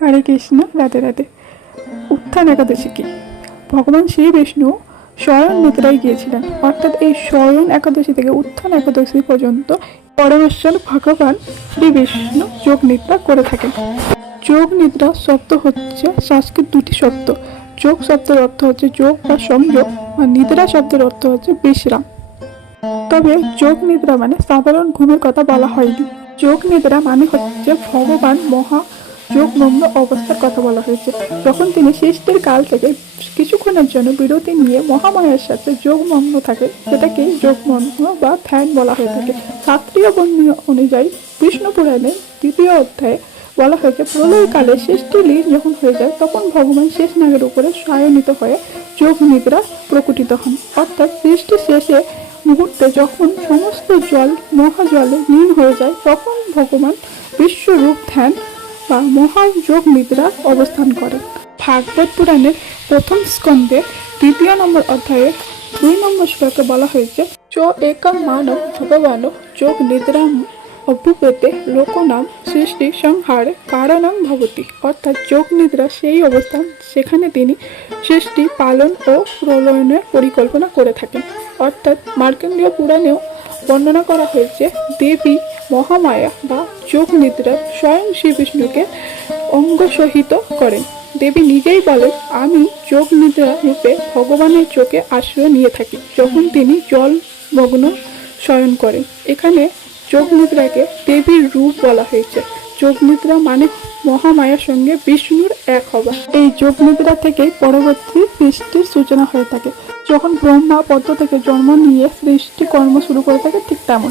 হরে কৃষ্ণ, রাধে রাধে। উত্থান একাদশী কি ভগবান শ্রী বিষ্ণু শয়ন নিদ্রায় গিয়েছিলেন। অর্থাৎ এই শয়ন একাদশী থেকে উত্থান একাদশী পর্যন্ত পরমেশ্বর ভগবান শ্রী বিষ্ণু যোগ নিদ্রা করে থাকেন। যোগ নিদ্রা শব্দ হচ্ছে সংস্কৃত দুটি শব্দ। যোগ শব্দের অর্থ হচ্ছে যোগ বা সংযোগ আর নিদ্রা শব্দের অর্থ হচ্ছে বিশ্রাম। তবে যোগ নিদ্রা মানে সাধারণ ঘুমের কথা বলা হয়নি। যোগ নিদ্রা মানে হচ্ছে ভগবান মহা যোগমগ্ন অবস্থার কথা বলা হয়েছে। যখন তিনি সৃষ্টির কাল থেকে কিছুক্ষণের জন্য বিরতি নিয়ে মহামায়ার সাথে যোগমগ্ন থাকে সেটাকে যোগমগ্ন বা ধ্যান বলা হয়ে থাকে। শাস্ত্রীয় বর্ণনা অনুযায়ী বিষ্ণু দ্বিতীয় অধ্যায়ে বলা হয়েছে, প্রলয়কালে সৃষ্টি লীন যখন হয়ে যায়, তখন ভগবান শেষ নাগের উপরে সায়নিত হয়ে যোগ নিদ্রা প্রকটিত হন। অর্থাৎ সৃষ্টি শেষে মুহূর্তে যখন সমস্ত জল, মহাজলে লীন হয়ে যায়, তখন ভগবান বিশ্বরূপ ধ্যান বা মহাযোগ নিদ্রা অবস্থান করেন ভাগবত পুরাণের প্রথম স্কন্ধে দ্বিতীয় নম্বর অধ্যায়ে দুই নম্বর শ্লোকে বলা হয়েছে, চ একম মানব ভগবান যোগ নিদ্রা অভ্যুপেতে লোকনাম সৃষ্টি সংহারে কারণং ভবতি। অর্থাৎ যোগ নিদ্রা সেই অবস্থান সেখানে তিনি সৃষ্টি, পালন ও প্রলয়নের পরিকল্পনা করে থাকেন। অর্থাৎ মার্কেন্দ্রীয় পুরাণেও বর্ণনা করা হয়েছে, দেবী মহামায়া বা যোগ নিদ্রা স্বয়ং শ্রী বিষ্ণুকে অঙ্গসহিত করেন। দেবী নিজেই বলেন, আমি যোগ নিদ্রা রূপে ভগবানের চোখে আশ্রয় নিয়ে থাকি। যখন তিনি জল মগ্ন শয়ন করেন, এখানে যোগ নিদ্রাকে দেবীর রূপ বলা হয়েছে। যোগ নিদ্রা মানে মহামায়ার সঙ্গে বিষ্ণুর এক হওয়া। এই যোগ নিদ্রা থেকে পরবর্তী সৃষ্টির সূচনা হয়ে থাকে। যখন ব্রহ্মা পদ্ম থেকে জন্ম নিয়ে সৃষ্টি কর্ম শুরু করে থাকে, ঠিক তেমন।